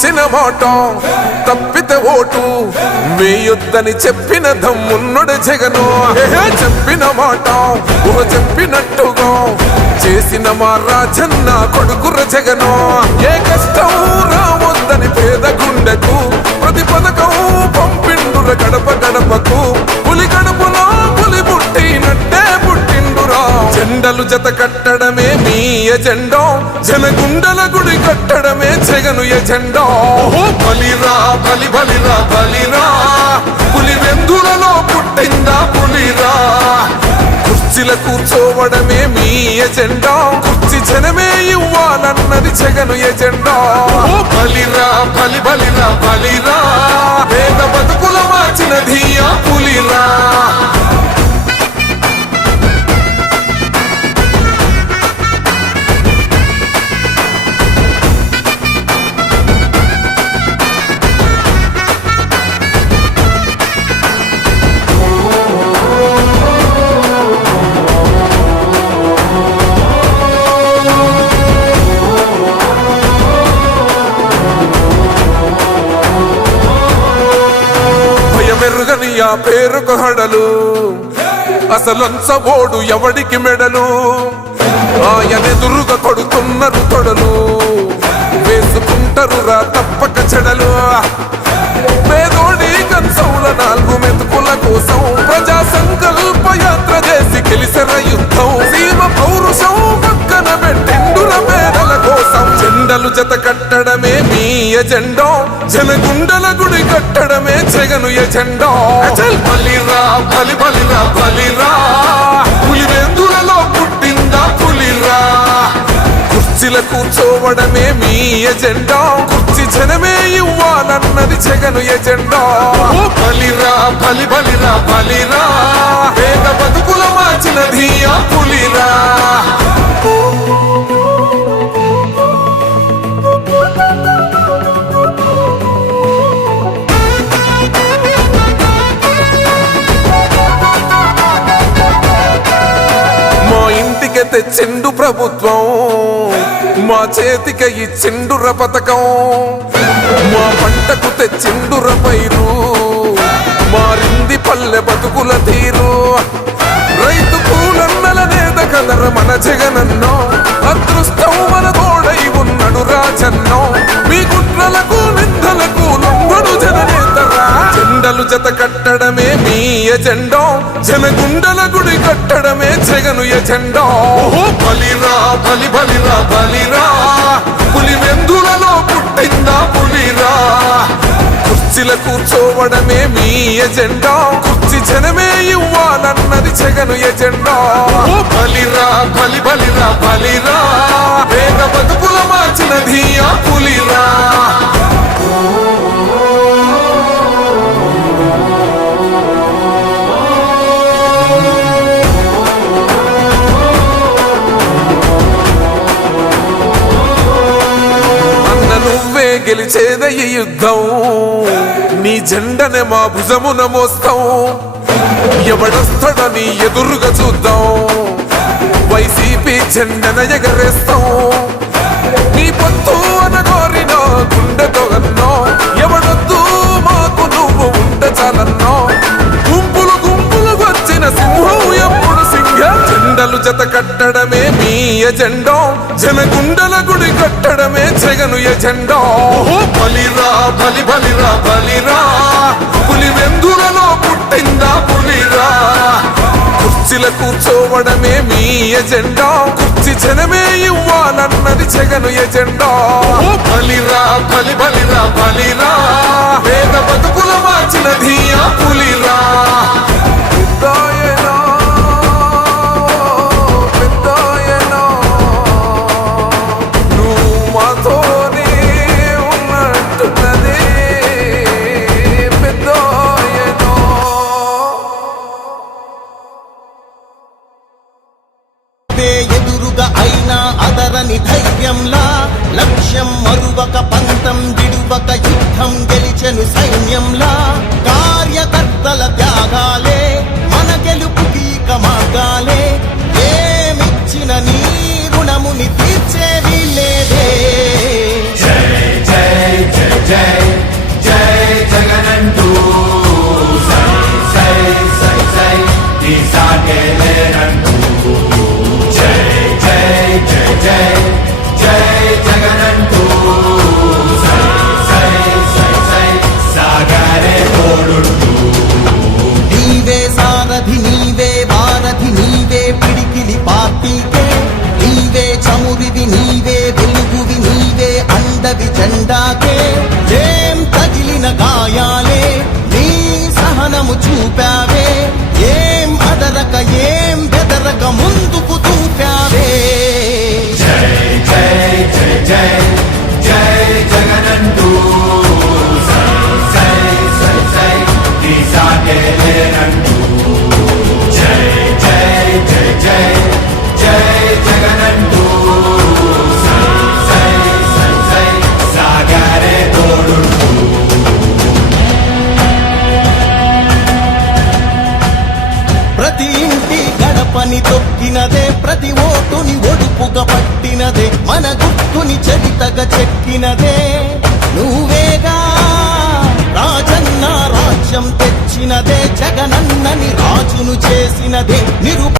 ఇచ్చిన మాట తప్పితే ఓటు వేయొద్దని చెప్పిన దమ్మున్నడు జగను. చెప్పిన మాట చెప్పినట్టుగా చేసిన మా రాజన్న కొడుకుర జగను. ఏ కష్టం రావద్దని పేద గుండెకు ప్రతి పథకం పంపిండుర గడప గడపకు. పులి గడపలో పులి పుట్టినట్టే పుట్టిండురా. జెండలు జత కట్టడమే మీ ఎజెండా, జనగుండల గుడి కట్టడమే జగను ఎజెండా. బలిరా బలి బలిరా బలిరా, పులి వెందులలో పుట్టిందా పులిరా. కుర్చీల కూర్చోవడమే మీ ఎజెండా, కుర్చీ జనమే ఇవ్వాలన్నది జగను ఎజెండా. బలిరా బలి బలిరా బలిరా, పేద బతుకుల మార్చినది ఆ పులిరా. మెరుగని ఆ పేరుకు హడలు, అసలంచబోడు ఎవడికి మెడలు. ఆయనెదురుగా కొడుతున్నారు తొడలు, వేసుకుంటారు రా తప్పక చెడలు. పేదోడి కంచౌల 4 మెతుకుల కోసం ప్రజా సంకల్ప యాత్ర చేసి గెలిసిన యుద్ధం. సీమ పౌరుషం పక్కన పెట్టిండుర పేదల కోసం. జెండలు జత కట్టడమే మీ ఎజెండా, జనగుండల గుడి కట్టడమే జగను ఎజెండా. బలిరా బలి బలిరా బలిరా, పులి వెందులలో పుట్టిందా పులిరా. కుర్చీల కూర్చోవడమే మీ ఎజెండా, కుర్చీ జనమే ఇవ్వాలన్నది జగను ఎజెండా. బలిరా బలి బలిరా బలిరా, పేద బతుకుల మార్చినది ఆ పులిరా. తెచ్చిండు ప్రభుత్వం, మా చేతికి ఇచ్చిండుర పథకం. మా పంటకు తెచ్చిండుర పైరు, మారింది పల్లె బతుకుల తీరు. రైతు కూలన్నల నేత కదర మన జగనన్నో, అదృష్టం మన తోడై ఉన్నడు రాజన్నో. మీ కుట్రలకు నిందలకు లొంగడు జననేతరా. జెండలు జత కట్టడమే మీ ఎజెండా, జనగుండల గుడి కట్టడమే జగను ఎజెండా. బలిరా బలి బలిరా బలిరా, పులి వెందులలో పుట్టిందా పులిరా. కుర్చీల కూర్చోవడమే మీ ఎజెండా, కుర్చీ జనమే ఇవ్వాలన్నది జగను ఎజెండా. బలిరా బలి బలిరా బలిరా, పేద బతుకుల మార్చినది ఆ పులిరా. గెలిచేద ఈ యుద్ధం, నీ జెండనే మా భుజమున మోస్తాం. ఎవడొస్తాడని ఎదురుగా చూద్దాం, వైసీపీ జెండన ఎగరేస్తాం. నీ పొత్తు అనగోరిన గుండెతో అన్నో, ఎవడొద్దు మాకు నువ్వు ఉండ చాలన్నో. గుంపులు గుంపులు వచ్చిన సింహం ఎప్పుడు సింహం. జెండలు జత కట్టడమే మీ ఎజెండా, జనగుండల గుడి కట్టడమే జగను ఎజెండా. బలిరా బలి బలిరా బలిరా, పులి వెందులలో పుట్టిందా పులిరా. కుర్చీల కూర్చోవడమే మీ ఎజెండా, కుర్చీ జనమే ఇవ్వాలన్నది జగను ఎజెండా. బలిరా బలి బలిరా బలిరా, పేద బతుకుల మార్చినది ఆ పులిరా. ఎదురుగా అయినా అదరని ధైర్యంలా, లక్ష్యం మరువక పంతం విడువక యుద్ధం గెలిచెను సైన్యంలా. కార్యకర్తల త్యాగాలే మన గెలుపుకి మార్గాలే. ఏమిచ్చిన నీ రుణముని తీర్చేవి లేదే. జై జై జై పార్టీకే నీవే చమురివి నీవే వెలుగువి నీవే అండవి జెండాకే ఏం తగిలిన గాయాలే నీ సహనము చూపావే ఏం అదరక ఏం బెదరక ముందుకు దూపావే జై జై జై జై జై జగనంటూ సై సై సై నీ సాటే లేనంటూ జై జై జై జై జై జగనంటూ సై సై సై సై సాగరే తోడుంటూ ప్రతి ఇంటి గడపని తొక్కినదే ప్రతి ఓటుని ఒడుపుగా పట్టినదే మన గుర్తుని చరితగా చెక్కినదే నువ్వేగా రాజన్న రాజ్యం తెచ్చినదే జగనన్నని రాజును చేసినదే